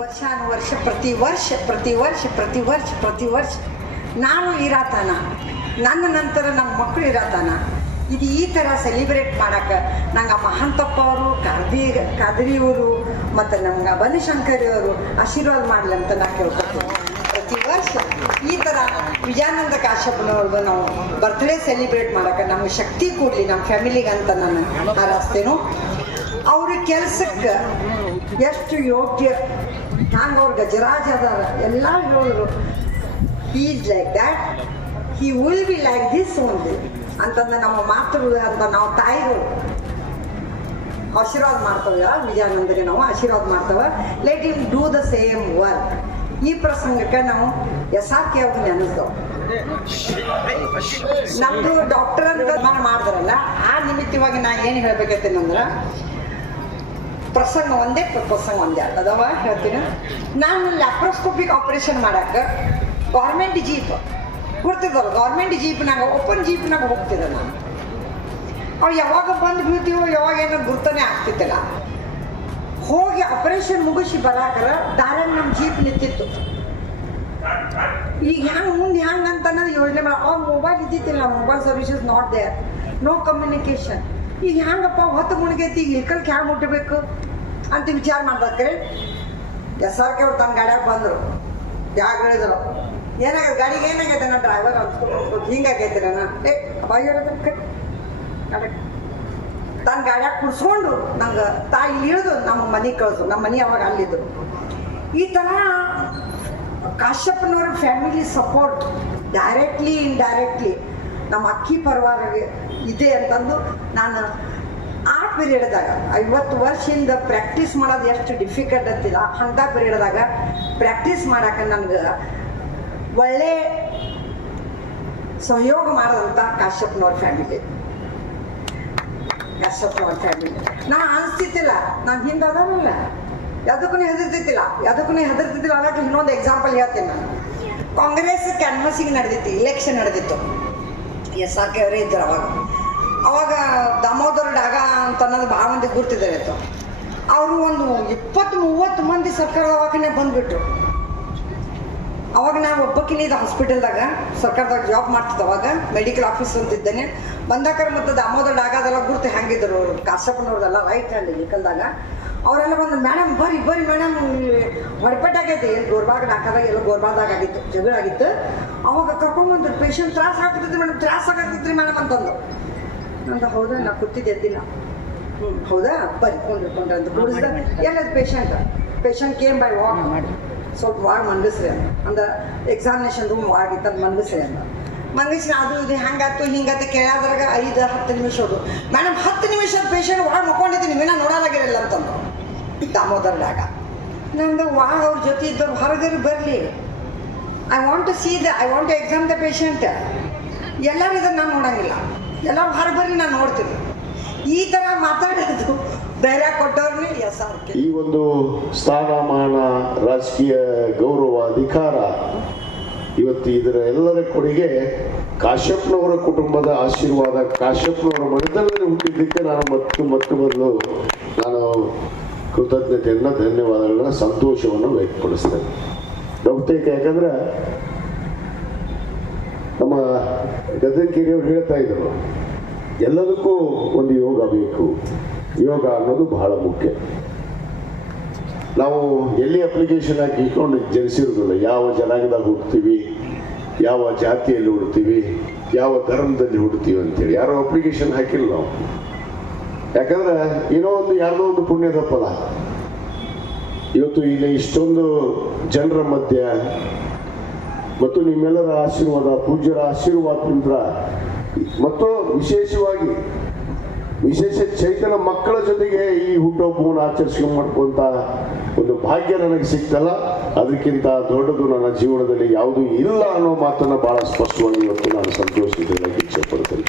ವರ್ಷಾನುವರ್ಷ ಪ್ರತಿ ವರ್ಷ ನಾನು ಇರತಾನ, ನನ್ನ ನಂತರ ನಮ್ಮ ಮಕ್ಕಳು ಇರತಾನ. ಇದು ಈ ಥರ ಸೆಲಿಬ್ರೇಟ್ ಮಾಡಕ್ಕೆ ನಂಗೆ ಮಹಾಂತಪ್ಪ ಅವರು ಕಾದ್ರಿಯವರು ಮತ್ತು ನಮ್ಗೆ ಬನಶಂಕರಿ ಅವರು ಆಶೀರ್ವಾದ ಮಾಡಲಿ ಅಂತ ನಾನು ಕೇಳ್ಕೊತೀನಿ. ಪ್ರತಿ ವರ್ಷ ಈ ಥರ ವಿಜಯಾನಂದ ಕಾಶ್ಯಪನವ್ರದ್ದು ನಾವು ಬರ್ತ್ಡೇ ಸೆಲಿಬ್ರೇಟ್ ಮಾಡೋಕೆ ನಮ್ಗೆ ಶಕ್ತಿ ಕೊಡಲಿ ನಮ್ಮ ಫ್ಯಾಮಿಲಿಗೆ ಅಂತ ನಾನು ಹಾರೈಸ್ತೇನು. ಅವ್ರ ಕೆಲಸಕ್ಕೆ ಎಷ್ಟು ಯೋಗ್ಯ, ಹ್ಯಾಂಗೆ ಅವ್ರ ಗಜರಾಜ ಅದಾರ ಎಲ್ಲ ಹೇಳಿದ್ರು. He is like that, he will be like this only ಅಂತಂದ್ರೆ ನಮ್ಮ ಮಾತೃಗಳು ಅಂತ ನಾವು ತಾಯಿಗಳು ಆಶೀರ್ವಾದ ಮಾಡ್ತೇವೆ. ವಿಜಯಾನಂದಗೆ ನಾವು ಆಶೀರ್ವಾದ ಮಾಡ್ತೇವೆ. Let him do the same work. ಈ ಪ್ರಸಂಗಕ್ಕೆ ನಾವು SRK ಅವ್ರಿಗೆ ನೆನೆಸ್ತೇವೆ. ನಮ್ದು ಡಾಕ್ಟರ್ ಅಂತ ಮಾಡಿದ್ರಲ್ಲ, ಆ ನಿಮಿತ್ತವಾಗಿ ನಾ ಏನು ಹೇಳ್ಬೇಕತ್ತೇನೆ ಅಂದ್ರೆ, ಪ್ರಸಂಗ ಒಂದೇ ಅದಾವ ಹೇಳ್ತೀನಿ. ನಾನು ಲ್ಯಾಪ್ರೋಸ್ಕೋಪಿಕ್ ಆಪರೇಷನ್ ಮಾಡಕ್ಕೆ ಗೌರ್ಮೆಂಟ್ ಜೀಪ್ ಕೊಡ್ತಿದ್ದಲ್ಲ, ಗೌರ್ಮೆಂಟ್ ಜೀಪ್ನಾಗ ಓಪನ್ ಜೀಪ್ನಾಗ ಹೋಗ್ತಿದ್ದೆ ನಾನು. ಅವು ಯಾವಾಗ ಬಂದು ಬೀಳ್ತೀವೋ ಯಾವಾಗ ಏನೋ ಗುರ್ತಾನೆ ಆಗ್ತಿದ್ದಿಲ್ಲ. ಹೋಗಿ ಆಪರೇಷನ್ ಮುಗಿಸಿ ಬರಾಕರ ದಾರ್ಯಾಗ ನಮ್ಮ ಜೀಪ್ ನಿಂತಿತ್ತು. ಈಗ ಮುಂದೆ ಹ್ಯಾಂಗೆ ಅಂತ ಅನ್ನೋದು ಯೋಚನೆ ಮಾಡಿ, ಅವಾಗ ಮೊಬೈಲ್ ಇದ್ದಿತ್ತಿಲ್ಲ, mobile services not there, no communication. ಈಗ ಹ್ಯಾಂಗಪ್ಪ ಹೊತ್ತು ಮುಳುಗೈತಿ, ಈಗ ಇಳ್ಕಲ್ಗೆ ಹ್ಯಾಂಗೆ ಮುಟ್ಟಬೇಕು ಅಂತ ವಿಚಾರ ಮಾಡ್ದಕ್ಕೆ SRK ಅವ್ರು ತನ್ನ ಗಾಡಿಯಾಗ ಬಂದರು. ಯಾಕೆ ಹೇಳಿದ್ರು, ಏನಾಗೈತೆ ಗಾಡಿಗೆ, ಏನಾಗೈತೆ ನನ್ನ ಡ್ರೈವರ್ ಅನ್ಸ್ಕೊಂಡು ಹಿಂಗಾಗೈತೆ ನಾನು ತನ್ನ ಗಾಡಿಯಾಗ ಕುಡ್ಸ್ಕೊಂಡು ನಂಗೆ ತಾಯಿ ಇಳಿದು ನಮ್ಮ ಮನೆಗೆ ಕಳಿಸು. ನಮ್ಮ ಮನೆ ಅವಾಗ ಅಲ್ಲಿದ್ರು. ಈ ಥರ ಕಾಶ್ಯಪನವ್ರ ಫ್ಯಾಮಿಲಿ ಸಪೋರ್ಟ್ ಡೈರೆಕ್ಟ್ಲಿ ಇಂಡೈರೆಕ್ಟ್ಲಿ ನಮ್ಮ ಅಕ್ಕಿ ಪರವಾಗಿ ಇದೆ ಅಂತಂದು ನಾನು ಆ ಪೀರಿಯಡ್ದಾಗ 50 ವರ್ಷದಿಂದ ಪ್ರಾಕ್ಟೀಸ್ ಮಾಡೋದು ಎಷ್ಟು ಡಿಫಿಕಲ್ಟ್ ಅಂತಿಲ್ಲ, ಅಂಥ ಪೀರಿಯಡ್ದಾಗ ಪ್ರಾಕ್ಟೀಸ್ ಮಾಡೋಕೆ ನನಗೆ ಒಳ್ಳೆ ಸಹಯೋಗ ಮಾಡೋದಂಥ ಕಾಶ್ಯಪನವ್ರ ಫ್ಯಾಮಿಲಿ. ನಾ ಅನಿಸ್ತಿತ್ತಿಲ್ಲ, ನಾನು ಹಿಂದೆ ಅದಾವಲ್ಲ ಯಾವುದಕ್ಕೂ ಹೆದರ್ತಿದ್ದಿಲ್ಲ ಅದಕ್ಕೆ ಇನ್ನೊಂದು ಎಕ್ಸಾಂಪಲ್ ಹೇಳ್ತೀನಿ ನಾನು. ಕಾಂಗ್ರೆಸ್ ಕ್ಯಾನ್ವಸಿಂಗ್ ನಡೆದಿತ್ತು, ಇಲೆಕ್ಷನ್ ನಡೆದಿತ್ತು. SRK ಅವರೇ ಇದ್ದರು ಅವಾಗ ದಾಮೋದರ ಡಾಗ ಅಂತ ಅನ್ನೋದು ಭಾಳ ಮಂದಿ ಗುರ್ತಿದ್ದಾರೆ. ಅವರು ಒಂದು 20-30 ಮಂದಿ ಸರ್ಕಾರ ದವಾಖಾನೆ ಬಂದುಬಿಟ್ರು. ಅವಾಗ ನಾನು ಒಬ್ಬಕ್ಕಿನಿದ್ದ ಹಾಸ್ಪಿಟಲ್ದಾಗ ಸರ್ಕಾರದಾಗ ಜಾಬ್ ಮಾಡ್ತಿದ್ದೆ. ಅವಾಗ ಮೆಡಿಕಲ್ ಆಫೀಸ್ ಅಂತಿದ್ದೇನೆ. ಬಂದಾಕರ ಮತ್ತು ದಾಮೋದರ ಡಾಗದೆಲ್ಲ ಗುರ್ತು ಹೆಂಗಿದ್ರು ಅವರು, ಕಾಶ್ಯಪನವ್ರದೆಲ್ಲ ರೈಟ್ ಹ್ಯಾಂಡ್ ಮೆಡಿಕಲ್ದಾಗ. ಅವರೆಲ್ಲ ಬಂದು, ಮೇಡಮ್ ಬರ್ರಿ ಮೇಡಮ್ ಹೊರಪೇಟೆ ಆಗೈತಿ, ಗೋರ್ಬಾಗ ಡಾಕಾದಾಗ ಎಲ್ಲ ಗೋರ್ಬಾದಾಗ ಆಗಿತ್ತು, ಜಗಳ ಆಗಿತ್ತು. ಅವಾಗ ಕರ್ಕೊಂಡ್ಬಂದ್ರು, ಪೇಷಂಟ್ ತ್ರಾಸ ಆಗ್ತಿದ್ರಿ ಮೇಡಮ್, ತ್ರಾಸ ಆಗತ್ತಿದ್ರಿ ಮೇಡಮ್ ಅಂತಂದು. ನಂದು ಹೌದಾ, ನಾ ಕೂತಿದ್ದು ಎದ್ದಿಲ್ಲ. ಹೌದಾ, ಬರ್ರಿ ಕೊಂಡ್ರಿ ಅಂತ ಕೂಡಿಸ್ದ. ಎಲ್ಲದು ಪೇಷಂಟ್ ಕೇಮ್ ಬೈ ವಾಕ್ ಮಾಡಿ ಸ್ವಲ್ಪ ವಾರ್ ಮನ್ಗಿಸ್ರಿ ಅಂದ್ರೆ ಎಕ್ಸಾಮಿನೇಷನ್ ರೂಮ್ ಆಗಿತ್ತು ಅಂತ ಮನ್ಗಿಸ್ರಿ ಅಂತ ಮನ್ಗಿಸ್ರಿ. ಅದು ಇದು ಹೆಂಗಾಯ್ತು ಹಿಂಗಾಯ್ತು ಕೇಳಾದ್ರಾಗ 5-10 ನಿಮಿಷ ಹೋದು. ಮೇಡಮ್ 10 ನಿಮಿಷದ ಪೇಷಂಟ್ ಒಳಗೆ ಮಕ್ಕೊಂಡಿದ್ದೀನಿ, ನೀವೇನ ನೋಡೋದಾಗಿರಲ್ಲ ಅಂತಂದು ದಾಮೋದರ ಡಾಗ. ನಂದು ಅವ್ರ ಜೊತೆ ಇದ್ದವ್ರು ಹೊರಗರಿ ಬರಲಿ, I want to exam the patient. ಎಲ್ಲರೂ ಇದನ್ನು ನಾನು ನೋಡೋಂಗಿಲ್ಲ, ಎಲ್ಲರೂ ಹೊರಗೆ ಬರ್ರಿ ನಾನು ನೋಡ್ತೀನಿ. ಈ ಥರ ಮಾತಾಡೋದು ಧೈರ್ಯ ಕೊಟ್ಟವ್ರನ್ನೇ SRK. ಈ ಒಂದು ಸ್ಥಾನಮಾನ, ರಾಜಕೀಯ ಗೌರವ, ಅಧಿಕಾರ, ಇವತ್ತು ಇದರ ಎಲ್ಲರ ಕೊಡುಗೆ ಕಾಶ್ಯಪನವರ ಕುಟುಂಬದ ಆಶೀರ್ವಾದ. ಕಾಶ್ಯಪನವರ ಮನೆತನದಲ್ಲಿ ಹುಟ್ಟಿದ್ದಕ್ಕೆ ನಾನು ಮೊದಲು ನಾನು ಕೃತಜ್ಞತೆಯನ್ನು, ಧನ್ಯವಾದಗಳನ್ನ, ಸಂತೋಷವನ್ನು ವ್ಯಕ್ತಪಡಿಸ್ತೇನೆ. ಬಹುತೇಕ ಯಾಕಂದ್ರೆ ನಮ್ಮ ಗದ್ದೆಕಿರಿಯವರು ಹೇಳ್ತಾ ಇದ್ರು, ಎಲ್ಲದಕ್ಕೂ ಒಂದು ಯೋಗ ಬೇಕು. ಯೋಗ ಅನ್ನೋದು ಬಹಳ ಮುಖ್ಯ. ನಾವು ಎಲ್ಲಿ ಅಪ್ಲಿಕೇಶನ್ ಹಾಕಿ ಇಟ್ಕೊಂಡು ಜನಿಸಿರೋದಿಲ್ಲ. ಯಾವ ಜನಾಂಗದಾಗ ಹುಡ್ತೀವಿ, ಯಾವ ಜಾತಿಯಲ್ಲಿ ಹುಡ್ತೀವಿ, ಯಾವ ಧರ್ಮದಲ್ಲಿ ಹುಡ್ತೀವಿ ಅಂತೇಳಿ ಯಾರೋ ಅಪ್ಲಿಕೇಶನ್ ಹಾಕಿಲ್ಲ ನಾವು. ಯಾಕಂದ್ರೆ ಏನೋ ಒಂದು ಯಾರ್ದೋ ಒಂದು ಪುಣ್ಯದ ಫಲ. ಇವತ್ತು ಇಲ್ಲಿ ಇಷ್ಟೊಂದು ಜನರ ಮಧ್ಯ ಮತ್ತು ನಿಮ್ಮೆಲ್ಲರ ಆಶೀರ್ವಾದ, ಪೂಜ್ಯರ ಆಶೀರ್ವಾದದಿಂದ ಮತ್ತು ವಿಶೇಷವಾಗಿ ವಿಶೇಷ ಚೈತನ್ಯ ಮಕ್ಕಳ ಜೊತೆಗೆ ಈ ಹುಟ್ಟುಹಬ್ಬವನ್ನು ಆಚರಿಸ್ಕೊಂತ ಒಂದು ಭಾಗ್ಯ ನನಗೆ ಸಿಗ್ತಲ್ಲ, ಅದಕ್ಕಿಂತ ದೊಡ್ಡದು ನನ್ನ ಜೀವನದಲ್ಲಿ ಯಾವುದೂ ಇಲ್ಲ ಅನ್ನೋ ಮಾತನ್ನು ಬಹಳ ಸ್ಪಷ್ಟವಾಗಿ ಇವತ್ತು ನಾನು ಸಂತೋಷದಿಂದ ಇಚ್ಛೆ ಪಡ್ತೇನೆ.